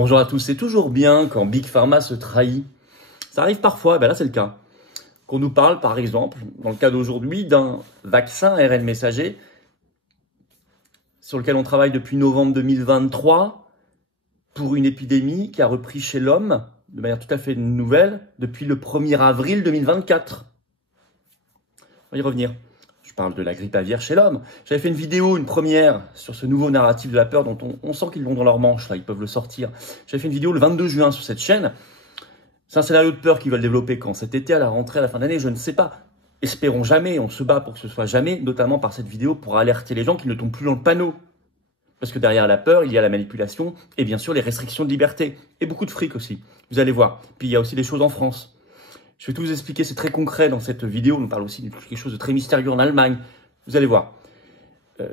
Bonjour à tous, c'est toujours bien quand Big Pharma se trahit. Ça arrive parfois, là c'est le cas. Qu'on nous parle par exemple, dans le cas d'aujourd'hui, d'un vaccin ARN messager sur lequel on travaille depuis novembre 2023 pour une épidémie qui a repris chez l'homme de manière tout à fait nouvelle depuis le 1er avril 2024. On va y revenir. Je parle de la grippe aviaire chez l'homme. J'avais fait une vidéo, une première, sur ce nouveau narratif de la peur dont on sent qu'ils l'ont dans leur manche, là, ils peuvent le sortir. J'avais fait une vidéo le 22 juin sur cette chaîne. C'est un scénario de peur qu'ils veulent développer quand cet été, à la rentrée, à la fin d'année, je ne sais pas. Espérons jamais, on se bat pour que ce soit jamais, notamment par cette vidéo pour alerter les gens qui ne tombent plus dans le panneau. Parce que derrière la peur, il y a la manipulation et bien sûr les restrictions de liberté. Et beaucoup de fric aussi, vous allez voir. Puis il y a aussi des choses en France. Je vais tout vous expliquer, c'est très concret dans cette vidéo. On parle aussi de quelque chose de très mystérieux en Allemagne. Vous allez voir.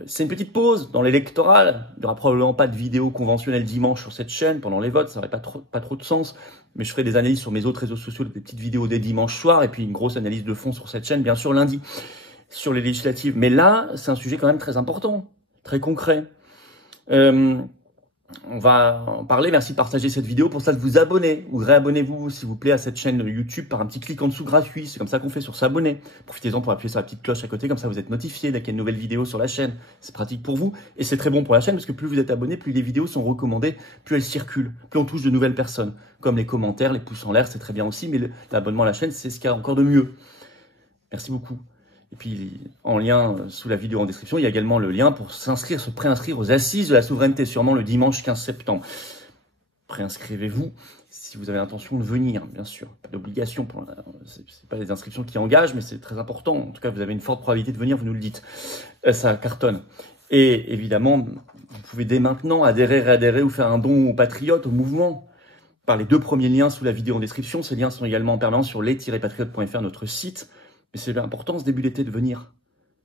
C'est une petite pause dans l'électoral. Il n'y aura probablement pas de vidéo conventionnelle dimanche sur cette chaîne pendant les votes. Ça n'aurait pas trop de sens. Mais je ferai des analyses sur mes autres réseaux sociaux, des petites vidéos dès dimanche soir. Et puis une grosse analyse de fond sur cette chaîne, bien sûr, lundi, sur les législatives. Mais là, c'est un sujet quand même très important, très concret. On va en parler. Merci de partager cette vidéo. Pour ça, de vous abonner ou réabonnez-vous, s'il vous plaît, à cette chaîne YouTube par un petit clic en dessous gratuit. C'est comme ça qu'on fait sur s'abonner. Profitez-en pour appuyer sur la petite cloche à côté. Comme ça, vous êtes notifié dès qu'il y a une nouvelle vidéo sur la chaîne. C'est pratique pour vous et c'est très bon pour la chaîne parce que plus vous êtes abonné, plus les vidéos sont recommandées, plus elles circulent, plus on touche de nouvelles personnes. Comme les commentaires, les pouces en l'air, c'est très bien aussi. Mais l'abonnement à la chaîne, c'est ce qu'il y a encore de mieux. Merci beaucoup. Et puis, en lien sous la vidéo en description, il y a également le lien pour s'inscrire, se préinscrire aux Assises de la souveraineté, sûrement le dimanche 15 septembre. Préinscrivez-vous si vous avez l'intention de venir, bien sûr. Pas d'obligation. C'est pas des inscriptions qui engagent, mais c'est très important. En tout cas, vous avez une forte probabilité de venir, vous nous le dites. Ça cartonne. Et évidemment, vous pouvez dès maintenant adhérer, réadhérer ou faire un don aux patriotes, au mouvement, par les 2 premiers liens sous la vidéo en description. Ces liens sont également en permanence sur les-patriotes.fr, notre site. Mais c'est important ce début d'été de venir.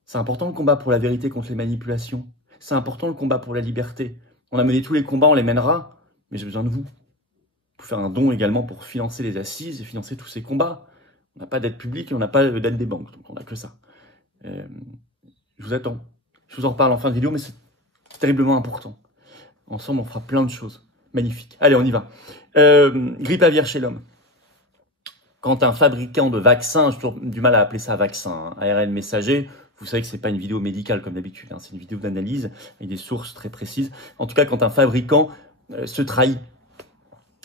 C'est important le combat pour la vérité contre les manipulations. C'est important le combat pour la liberté. On a mené tous les combats, on les mènera. Mais j'ai besoin de vous. Vous pouvez faire un don également pour financer les assises et financer tous ces combats. On n'a pas d'aide publique et on n'a pas d'aide des banques. Donc on n'a que ça. Je vous attends. Je vous en reparle en fin de vidéo, mais c'est terriblement important. Ensemble, on fera plein de choses. Magnifique. Allez, on y va. Grippe aviaire chez l'homme. Quand un fabricant de vaccins, j'ai toujours du mal à appeler ça vaccin, ARN messager, vous savez que c'est pas une vidéo médicale comme d'habitude, c'est une vidéo d'analyse avec des sources très précises. En tout cas, quand un fabricant se trahit.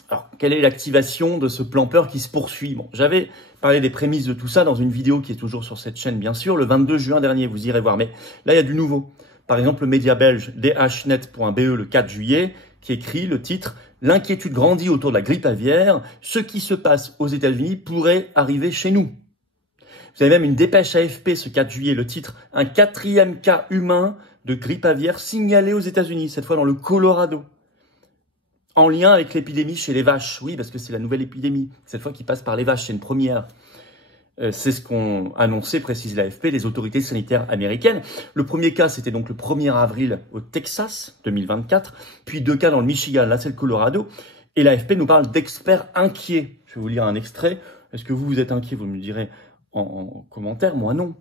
Alors, quelle est l'activation de ce plan peur qui se poursuit? Bon, j'avais parlé des prémices de tout ça dans une vidéo qui est toujours sur cette chaîne, bien sûr, le 22 juin dernier, vous irez voir. Mais là, il y a du nouveau. Par exemple, le média belge dhnet.be le 4 juillet, qui écrit le titre « L'inquiétude grandit autour de la grippe aviaire. Ce qui se passe aux États-Unis pourrait arriver chez nous. » Vous avez même une dépêche AFP ce 4 juillet, le titre « Un 4e cas humain de grippe aviaire signalé aux États-Unis, cette fois dans le Colorado. » En lien avec l'épidémie chez les vaches. Oui, parce que c'est la nouvelle épidémie, cette fois qui passe par les vaches, c'est une première. C'est ce qu'ont annoncé, précise l'AFP, les autorités sanitaires américaines. Le premier cas, c'était donc le 1er avril au Texas, 2024, puis 2 cas dans le Michigan, là c'est le Colorado. Et l'AFP nous parle d'experts inquiets. Je vais vous lire un extrait. Est-ce que vous êtes inquiet? Vous me direz en commentaire, moi non.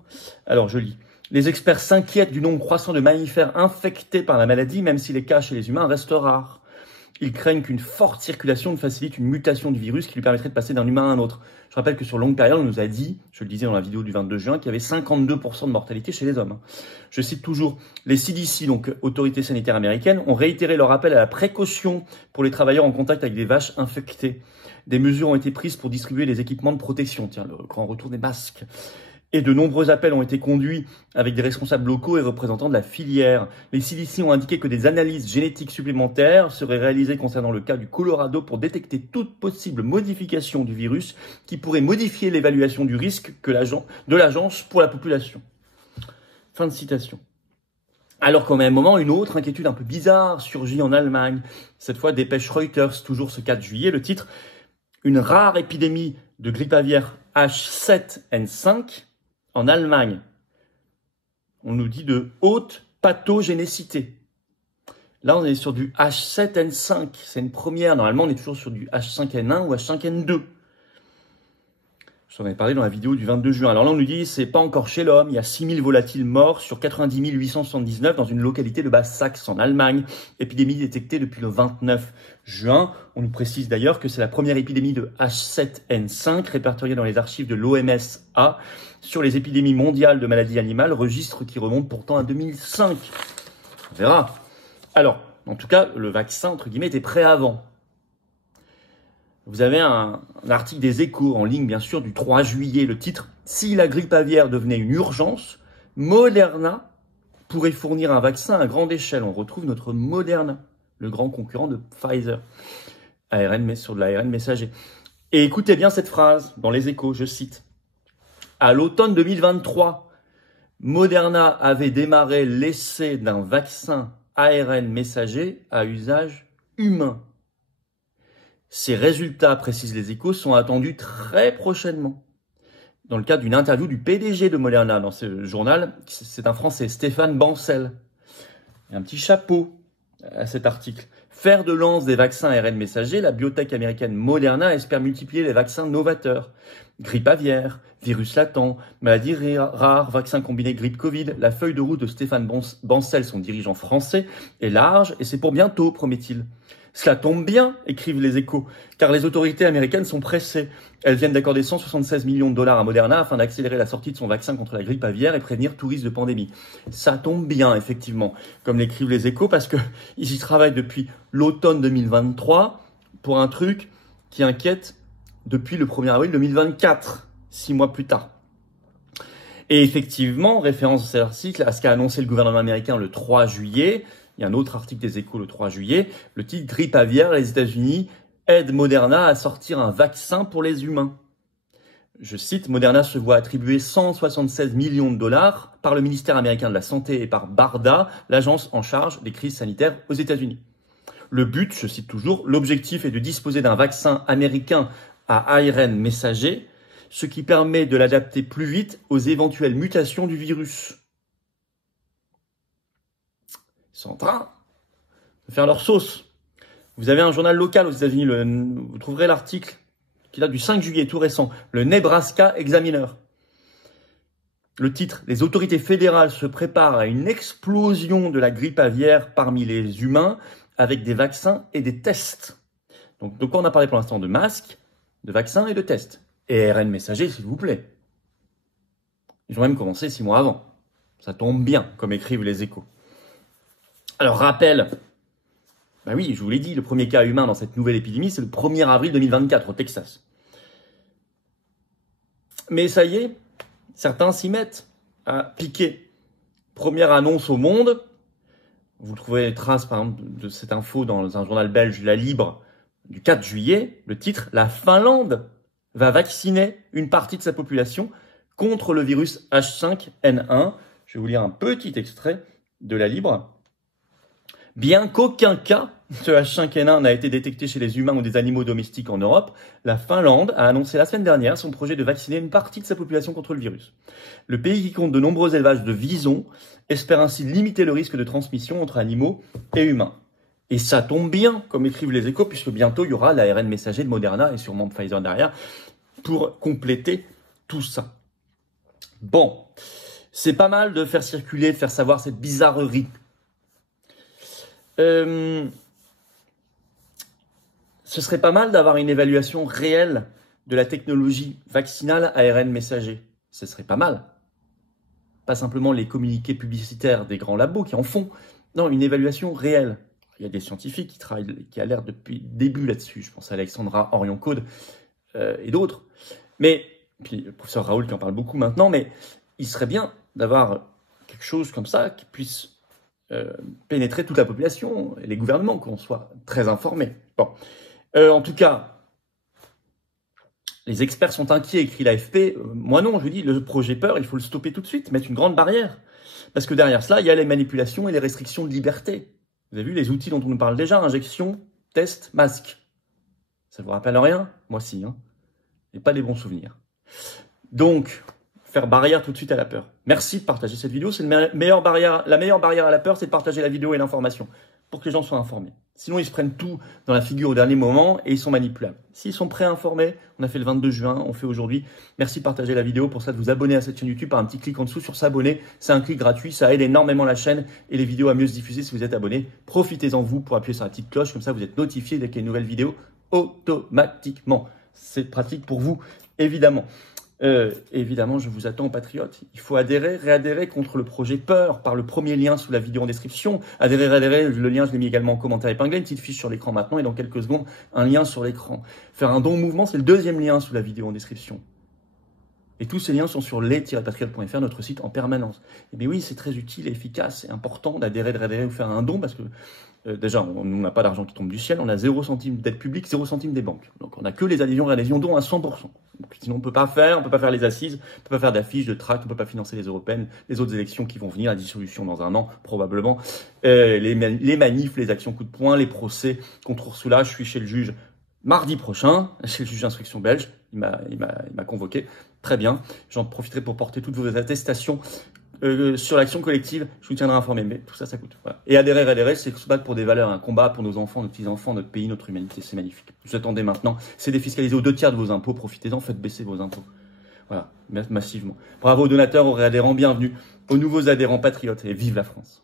Alors je lis. Les experts s'inquiètent du nombre croissant de mammifères infectés par la maladie, même si les cas chez les humains restent rares. Ils craignent qu'une forte circulation facilite une mutation du virus qui lui permettrait de passer d'un humain à un autre. Je rappelle que sur longue période, on nous a dit, je le disais dans la vidéo du 22 juin, qu'il y avait 52% de mortalité chez les hommes. Je cite toujours, les CDC, donc autorités sanitaires américaines, ont réitéré leur appel à la précaution pour les travailleurs en contact avec des vaches infectées. Des mesures ont été prises pour distribuer les équipements de protection, tiens, le grand retour des masques. Et de nombreux appels ont été conduits avec des responsables locaux et représentants de la filière. Les CDC ont indiqué que des analyses génétiques supplémentaires seraient réalisées concernant le cas du Colorado pour détecter toute possible modification du virus qui pourrait modifier l'évaluation du risque de l'agence pour la population. Fin de citation. Alors qu'au même moment, une autre inquiétude un peu bizarre surgit en Allemagne. Cette fois, dépêche Reuters, toujours ce 4 juillet, le titre « Une rare épidémie de grippe aviaire H7N5 » en Allemagne, on nous dit de haute pathogénicité. Là, on est sur du H7N5. C'est une première. Normalement, on est toujours sur du H5N1 ou H5N2. Je vous en ai parlé dans la vidéo du 22 juin. Alors là, on nous dit, c'est pas encore chez l'homme. Il y a 6000 volatiles morts sur 90 879 dans une localité de Basse-Saxe en Allemagne. Épidémie détectée depuis le 29 juin. On nous précise d'ailleurs que c'est la première épidémie de H7N5 répertoriée dans les archives de l'OMS-A sur les épidémies mondiales de maladies animales, registre qui remonte pourtant à 2005. On verra. Alors, en tout cas, le vaccin, entre guillemets, était prêt avant. Vous avez un article des Échos en ligne, bien sûr, du 3 juillet. Le titre « Si la grippe aviaire devenait une urgence, Moderna pourrait fournir un vaccin à grande échelle ». On retrouve notre Moderna, le grand concurrent de Pfizer, sur de l'ARN messager. Et écoutez bien cette phrase dans les Échos, je cite. « À l'automne 2023, Moderna avait démarré l'essai d'un vaccin ARN messager à usage humain. Ces résultats, précisent les Échos, sont attendus très prochainement. Dans le cadre d'une interview du PDG de Moderna dans ce journal, c'est un Français, Stéphane Bancel. Il y a un petit chapeau à cet article. Fer de lance des vaccins ARN messagers, la biotech américaine Moderna espère multiplier les vaccins novateurs. Grippe aviaire, virus latent, maladies rares, vaccins combinés grippe-Covid. La feuille de route de Stéphane Bancel, son dirigeant français, est large et c'est pour bientôt, promet-il. Cela tombe bien, écrivent les Échos, car les autorités américaines sont pressées. Elles viennent d'accorder 176 millions de dollars à Moderna afin d'accélérer la sortie de son vaccin contre la grippe aviaire et prévenir tout risque de pandémie. Ça tombe bien, effectivement, comme l'écrivent les Échos, parce que ils y travaillent depuis l'automne 2023 pour un truc qui inquiète depuis le 1er avril 2024, 6 mois plus tard. Et effectivement, référence de cet article à ce qu'a annoncé le gouvernement américain le 3 juillet, il y a un autre article des Échos le 3 juillet, le titre « Grippe aviaire, les États-Unis aident Moderna à sortir un vaccin pour les humains ». Je cite, Moderna se voit attribuer 176 millions de dollars par le ministère américain de la Santé et par BARDA, l'agence en charge des crises sanitaires aux États-Unis. Le but, je cite toujours, l'objectif est de disposer d'un vaccin américain à ARN messager, ce qui permet de l'adapter plus vite aux éventuelles mutations du virus. Ils sont en train de faire leur sauce. Vous avez un journal local aux États-Unis, vous trouverez l'article qui date du 5 juillet, tout récent, le Nebraska Examiner. Le titre, les autorités fédérales se préparent à une explosion de la grippe aviaire parmi les humains avec des vaccins et des tests. Donc, de quoi on a parlé pour l'instant? De masques, de vaccins et de tests. Et ARN messager, s'il vous plaît. Ils ont même commencé 6 mois avant. Ça tombe bien, comme écrivent les Échos. Alors, rappel, bah oui, je vous l'ai dit, le premier cas humain dans cette nouvelle épidémie, c'est le 1er avril 2024 au Texas. Mais ça y est, certains s'y mettent à piquer. Première annonce au monde, vous trouverez les traces par exemple de cette info dans un journal belge, La Libre, du 4 juillet, le titre « La Finlande va vacciner une partie de sa population contre le virus H5N1 ». Je vais vous lire un petit extrait de La Libre. Bien qu'aucun cas de H5N1 n'a été détecté chez les humains ou des animaux domestiques en Europe, la Finlande a annoncé la semaine dernière son projet de vacciner une partie de sa population contre le virus. Le pays, qui compte de nombreux élevages de visons, espère ainsi limiter le risque de transmission entre animaux et humains. Et ça tombe bien, comme écrivent les Échos, puisque bientôt il y aura l'ARN messager de Moderna et sûrement de Pfizer derrière pour compléter tout ça. Bon, c'est pas mal de faire circuler, de faire savoir cette bizarrerie. Ce serait pas mal d'avoir une évaluation réelle de la technologie vaccinale ARN messager. Ce serait pas mal. Pas simplement les communiqués publicitaires des grands labos qui en font. Non, une évaluation réelle. Il y a des scientifiques qui travaillent, qui alertent depuis le début là-dessus. Je pense à Alexandra Orion-Caude et d'autres. Mais, puis le professeur Raoul qui en parle beaucoup maintenant, mais il serait bien d'avoir quelque chose comme ça qui puisse pénétrer toute la population et les gouvernements, qu'on soit très informés. Bon. En tout cas, les experts sont inquiets, écrit l'AFP. Moi non, je dis, le projet peur, il faut le stopper tout de suite, mettre une grande barrière. Parce que derrière cela, il y a les manipulations et les restrictions de liberté. Vous avez vu les outils dont on nous parle déjà, injection, test, masque. Ça vous rappelle rien? Moi si, hein. Et pas des bons souvenirs. Donc, faire barrière tout de suite à la peur. Merci de partager cette vidéo. C'est la meilleure barrière à la peur, c'est de partager la vidéo et l'information. pour que les gens soient informés. Sinon, ils se prennent tout dans la figure au dernier moment et ils sont manipulables. S'ils sont préinformés, on a fait le 22 juin, on fait aujourd'hui. Merci de partager la vidéo. Pour ça, de vous abonner à cette chaîne YouTube par un petit clic en dessous sur s'abonner. C'est un clic gratuit, ça aide énormément la chaîne et les vidéos à mieux se diffuser si vous êtes abonné. Profitez-en vous pour appuyer sur la petite cloche, comme ça vous êtes notifié dès qu'il y a une nouvelle vidéo automatiquement. C'est pratique pour vous, évidemment. Évidemment, je vous attends, patriotes. Il faut adhérer, réadhérer contre le projet Peur par le premier lien sous la vidéo en description. Adhérer, réadhérer, le lien, je l'ai mis également en commentaire épinglé, une petite fiche sur l'écran maintenant et dans quelques secondes, un lien sur l'écran. Faire un don au mouvement, c'est le deuxième lien sous la vidéo en description. Et tous ces liens sont sur les-patriotes.fr, notre site en permanence. Et bien oui, c'est très utile et efficace et important d'adhérer, de réadhérer ou faire un don parce que déjà, on n'a pas d'argent qui tombe du ciel, on a 0 centime d'aide publique, 0 centime des banques. Donc on n'a que les adhésions, réadhésions, dons à 100%. Donc, sinon on peut pas faire les assises, on peut pas faire d'affiches, de tracts, on peut pas financer les européennes, les autres élections qui vont venir, la dissolution dans un an probablement, les manifs, les actions coup de poing, les procès contre Ursula. Je suis chez le juge mardi prochain, chez le juge d'instruction belge, il m'a convoqué. Très bien, j'en profiterai pour porter toutes vos attestations sur l'action collective, je vous tiendrai informé, mais tout ça, ça coûte. Voilà. Et adhérer, c'est se battre pour des valeurs, un combat pour nos enfants, nos petits-enfants, notre pays, notre humanité, c'est magnifique. Vous attendez maintenant, c'est défiscalisé aux 2/3 de vos impôts, profitez-en, faites baisser vos impôts. Voilà, massivement. Bravo aux donateurs, aux réadhérents, bienvenue aux nouveaux adhérents patriotes et vive la France.